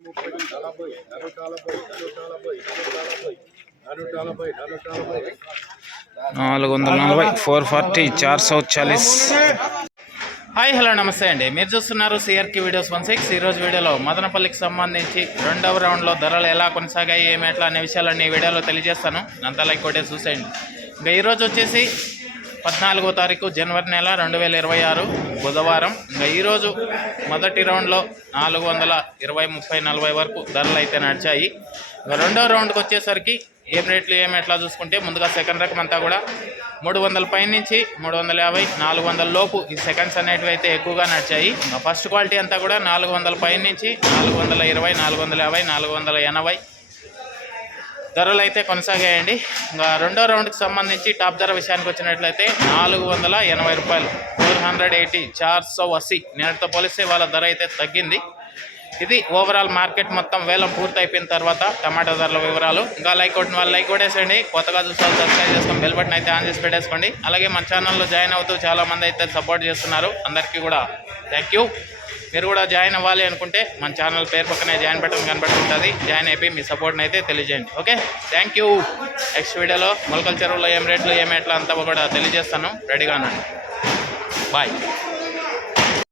$440 440 hi hello నమస్తే అండి. మీరు చూస్తున్నారు సిఆర్కే వీడియోస్ 16. ఈరోజు వీడియోలో మదనపల్లికి సంబంధించి రెండవ రౌండ్లో ధరలు ఎలా కొనసాగాయి ఏమెట్లా అనే విషయాలన్నీ ఈ వీడియోలో తెలియజేస్తాను. అంతా లైక్ కొట్టే చూసేయండి. ఇంకా ఈరోజు వచ్చేసి 14వ తారీఖు జనవరి నెల 2026 బుధవారం. ఇంకా ఈరోజు మొదటి రౌండ్లో 420, 30, 40 వరకు ధరలు అయితే నడిచాయి. ఇంకా రెండో రౌండ్కి వచ్చేసరికి ఏం రేట్లు ఏమెట్లా చూసుకుంటే ముందుగా సెకండ్ రకం అంతా కూడా 300 పై నుంచి 350, 400 లోపు ఈ సెకండ్స్ అనేటివి అయితే ఎక్కువగా నడిచాయి. ఫస్ట్ క్వాలిటీ అంతా కూడా 400 పై నుంచి 420, 450, 480 ధరలు అయితే కొనసాగాయండి. ఇంకా రెండో రౌండ్కి సంబంధించి టాప్ ధర విషయానికి వచ్చినట్లయితే $480, 480, 480. నేటితో పోలిస్తే వాళ్ళ ధర అయితే తగ్గింది. ఇది ఓవరాల్ మార్కెట్ మొత్తం వేలం పూర్తి అయిపోయిన తర్వాత టమాటా ధరల వివరాలు. ఇంకా లైక్ కొట్టిన వాళ్ళు లైక్ కొట్టేసేయండి. కొత్తగా చూసే వాళ్ళు సబ్స్క్రైబ్ చేసుకొని బెల్ బటన్ అయితే ఆన్ చేసి పెట్టేసుకోండి. అలాగే మన ఛానల్లో జాయిన్ అవుతూ చాలామంది అయితే సపోర్ట్ చేస్తున్నారు. అందరికీ కూడా థ్యాంక్ యూ. మీరు కూడా జాయిన్ అవ్వాలి అనుకుంటే మన ఛానల్ పేరు పక్కనే జాయిన్ బటన్ కనబడుతుంటుంది. జాయిన్ అయిపోయి మీ సపోర్ట్ని అయితే తెలియజేయండి. Okay, thank you. నెక్స్ట్ వీడియోలో మొలకల చెరువులో ఏం రేట్లు ఏమేట్లా అంతా కూడా తెలియజేస్తాను. రెడీగా ఉన్నాను. బాయ్.